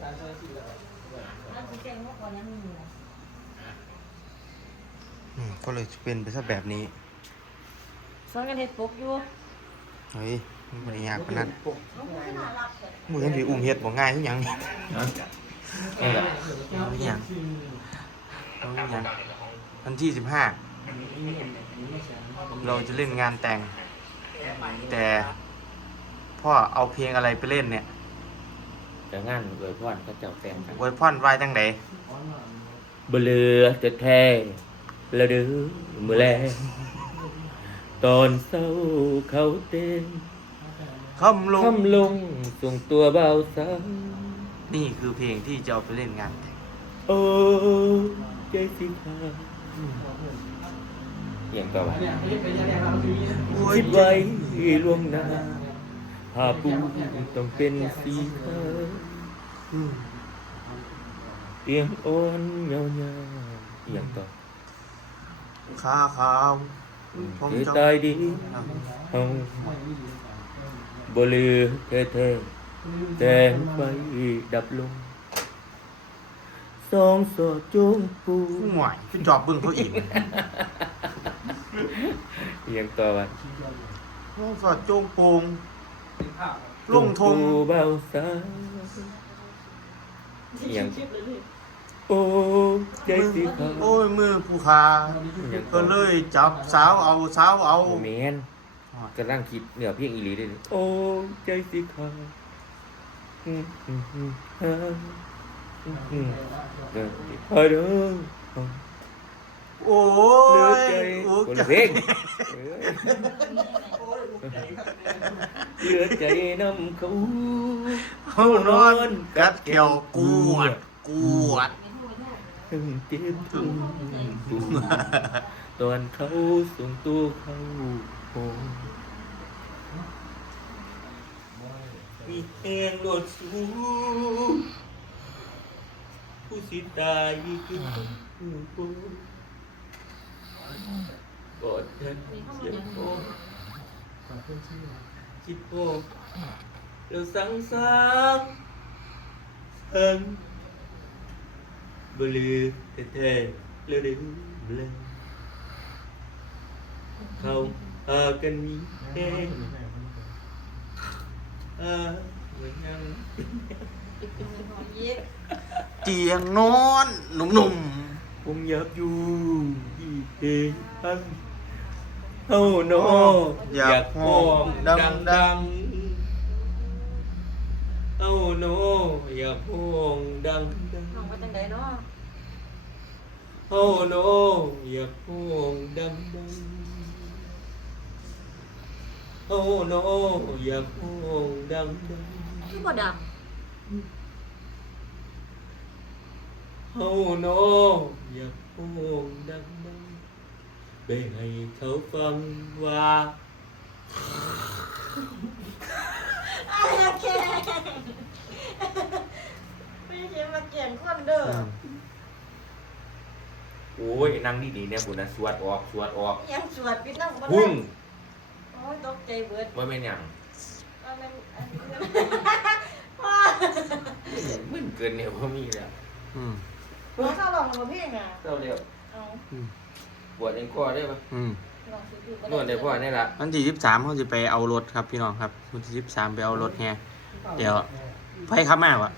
แล้วสิแจ้งว่าก่อนนั้นมีอยู่อืมก็เลยเป็นไปซะแบบนี้สอนกันเฮ็ดปกอยู่เฮ้ยมันบ่ได้ยากปานนั้นเอาผู้ขนาดรับเถอะมือเห็นสิอุ้มเฮ็ดบ่ง่ายคือหยังนี่นี่แหละเอาคือหยังเอาคือหยังวันที่สิบห้าเราจะเล่นงานแต่ง แต่พ่อเอาเพลงอะไรไปเล่นเนี่ย แต่งานเลยพ่อนก็เจ้าแต่งกันไว้พ่อนไว้จังไดบเลือจะแท้แล้วเดือมือแลงตอนเศร้าเขาเต้นคำลงคำลงส่งตัวเบาสาวนี่คือเพลงที่จะเอาไปเล่นงานแต่งโอ้ใจสิขาดอย่างต่อไปคิดไว้ล่วงหน้า หาปูต้องเป็นสีขาวอืมเตียงอ่อนเงาเงาๆอย่างต่อข้าขาวผมเธอจะตายดีเฮาบ่ลือแท้แท้ๆแต่ไฟดับลงสองสอดจงปูห่วยขึ้นจอบเบิ่งเขาอีกเอียงต่อไปโอ้สอดโจงโปง ลงทงปูเบาสาอย่างโอ้ใจสิขาดโอ้ยมือผู้ขาอย่างต่ก็อเลยจับสาวเอาสาวเอา โอ้แมนกำลังคิดเหนือเพียงอีหลีได้เลยโอ้ใจสิขาดอืมอืมอืมฮะอืมอืมเด้อเด้อเด้อ โอ้เหลือยใจโอ้คนยละเพลง เอ้ยเหลือใจน้ำเขาเขานอนกัดเกี่ยวกวดกวดไม่พูดไม่พูดถึงเจ็บทุ่มทุ่มตอนเขาส่งตัวเข้าโองมีแหงโดดสูงผู้สิตายคือผู้ผู้กอดกันเสียงโอ้ คิดโอ้แล้วสังสารฉันบลือแต่แท้แล้วเดือเบลอเขาพากันมีแห้งอาเหมือนยังเย็ดเจียงนอนหนุ่มผมอยากอยู่ที่เพทัน เฮาโนๆอยากห้องดังดังเฮาโนอยากห้องดังดังน้องว่าจังไดเนาะเฮาโนอยากห้องดังดังเฮาโนอยากห้องดังดังคือบ่ดังเฮาโนอยากห้องดังดัง ไปให้เขาฟังว่าอ้ายโอเคไม่ใช่มาเกี่ยงคนเด้อโอ้ยนั่งดีๆเนี่ยคุณนะสวดออกสวดออกยังสวดปิดนั่งบ่ได้พุ่งโอ้ยตกใจเบิดว่าเป็นหยังว่ามันอันนี้พ่อมึนเกินเนี่ยพ่มีแล้วอืมพ่อเข้าลองกับเพลงอะเจ้าเรียบเอา ปวดเอ็นคอได้ปะอืมลองซื้อๆนวดได้พ่อนี่ละวันที่ยี่สิบสามเขาจะไปเอารถครับพี่น้องครับวันที่ยี่สิบสามไปเอารถแฮเดี๋ยวไฟขับมาวะ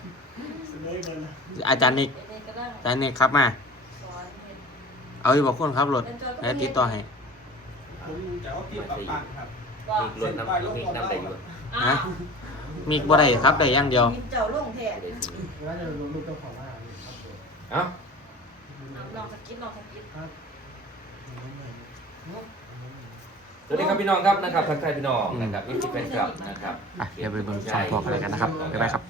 อาจารย์นิกเดี๋ยวนี้ก็ได้อาจารย์นิกขับมา สอนเฮ็ดเอาอีบอกคนขับรถแล้วติดต่อให้ผมจะเอาติดกับปังครับบอกมีรถน้ำมีน้ำได้อยู่อ้าวมีบ่ได้ครับได้อย่างเดียว มีเจ้าลงแท้แล้วจะลงรูปเจ้าของว่าครับผมเอ้า เอาลองสกิปลองสกิป ครับ สวัสดีครับพี่น้องครับนะครับทักทายพี่น้องนะครับนี่คือแฟนคลับนะครับ อะเดี๋ยวไปเบิ่งสองพวกอะไรกันนะครับบ๊ายบายครับ